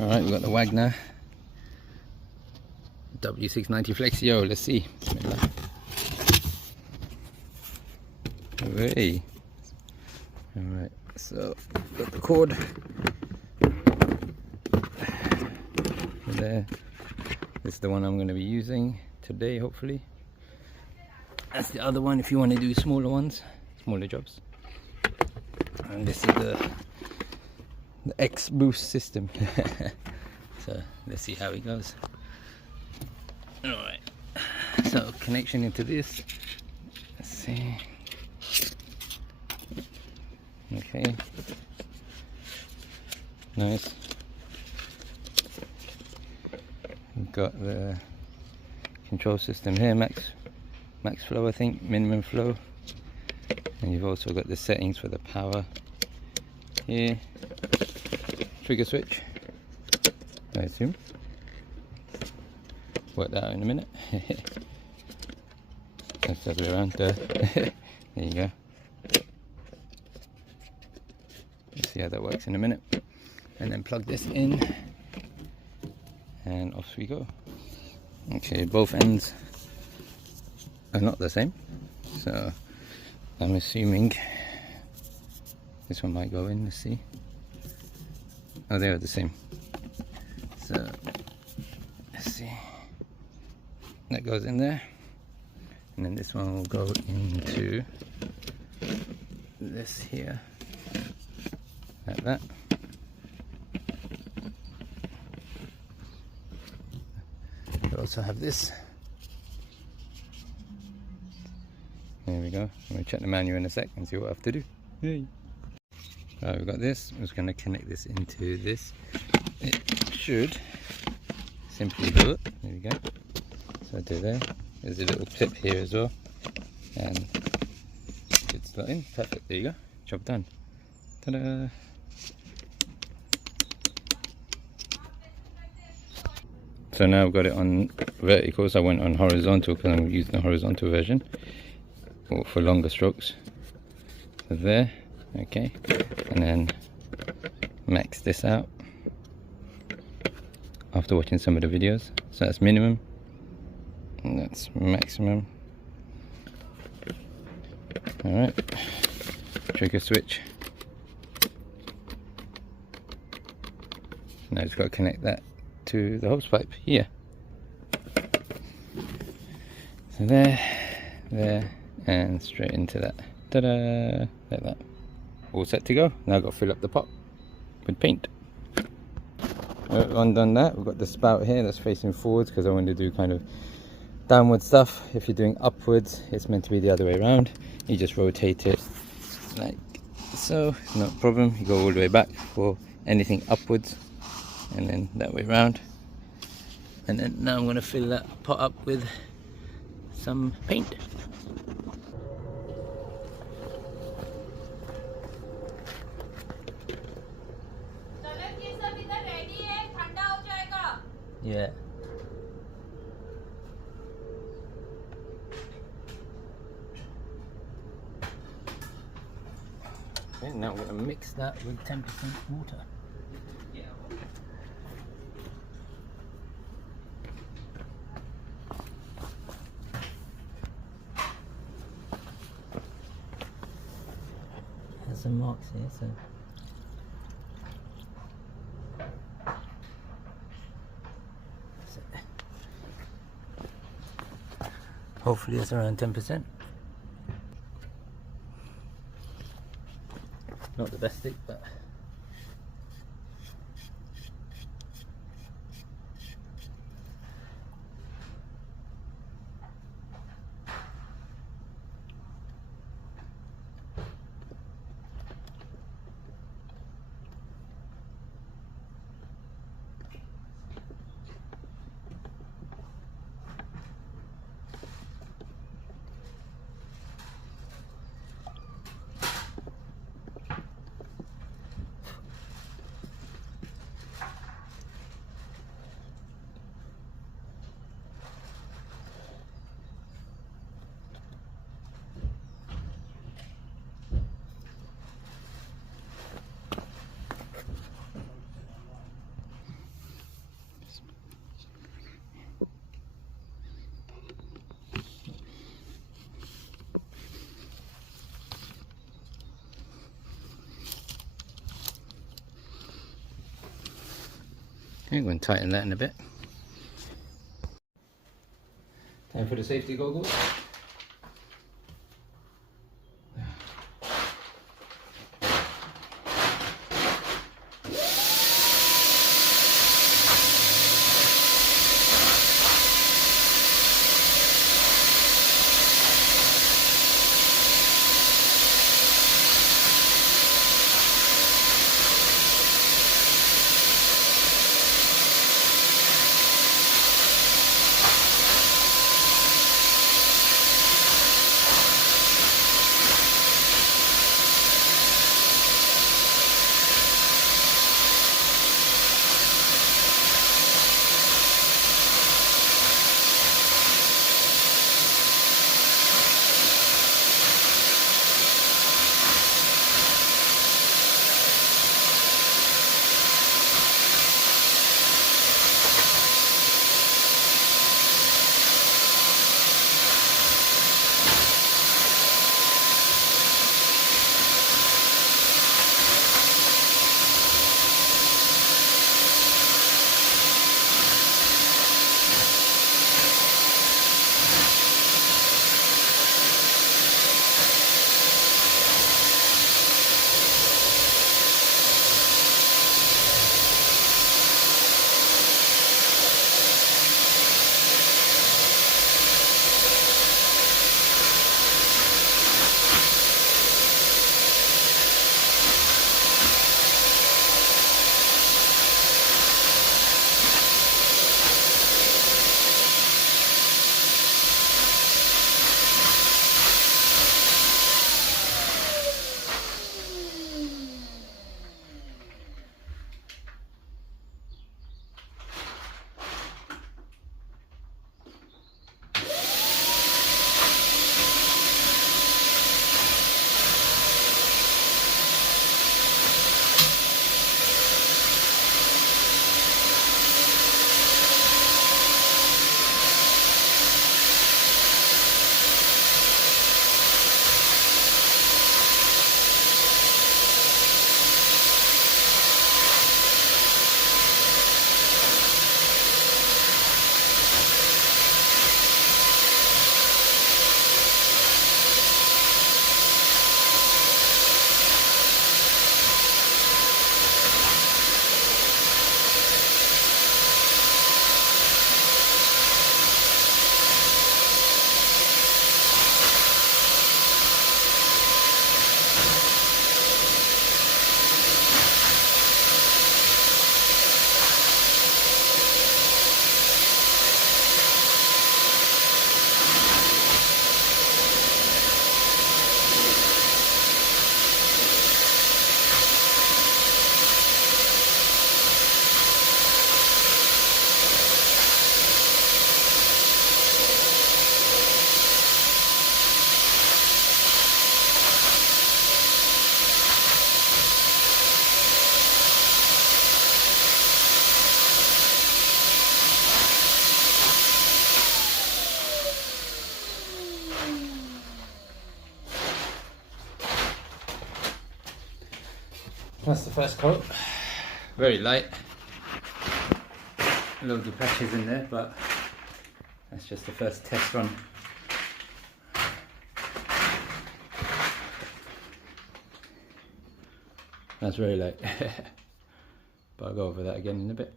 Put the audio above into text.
Alright, we've got the WAGNER W690 FLEXIO. Let's see. Hey. Alright, so got the cord there. This is the one I'm going to be using today, hopefully. That's the other one if you want to do smaller ones, smaller jobs. And this is the X boost system. So let's see how it goes. Alright, so connection into this. Let's see. Okay, nice. We've got the control system here, max flow, I think, minimum flow, and you've also got the settings for the power here. Trigger switch, I assume. Work that out in a minute. Let's have it around there. There you go. Let's see how that works in a minute. And then plug this in, and off we go. Okay, both ends are not the same, so I'm assuming this one might go in. Let's see. Oh, they are the same. So let's see. That goes in there, and then this one will go into this here, like that. We also have this. There we go. I'm going to check the manual in a sec and see what I have to do. Yay. We've got this. I'm just going to connect this into this. It should simply do it. There we go. So I do there. There's a little clip here as well. And it's not in. Perfect. There you go. Job done. Ta-da! So now I've got it on vertical, so I went on horizontal because I'm using the horizontal version for longer strokes. So there, okay, and then max this out after watching some of the videos. So that's minimum, and that's maximum. Alright, trigger switch. Now just got to connect that to the hose pipe here. So there, and straight into that. Ta-da! Like that. All set to go. Now I've got to fill up the pot with paint. Undone that. We've got the spout here that's facing forwards because I want to do kind of downward stuff. If you're doing upwards, it's meant to be the other way around. You just rotate it like so, no problem. You go all the way back for anything upwards, and then that way around. And then now I'm going to fill that pot up with some paint. Yeah. Okay, now we're going to mix that with 10% water. There's some marks here, so hopefully it's around 10%. Not the best stick, but Okay, I'm going to tighten that in a bit. Time for the safety goggles. That's the first coat. Very light. Loads of patches in there, but that's just the first test run. That's very light. But I'll go over that again in a bit.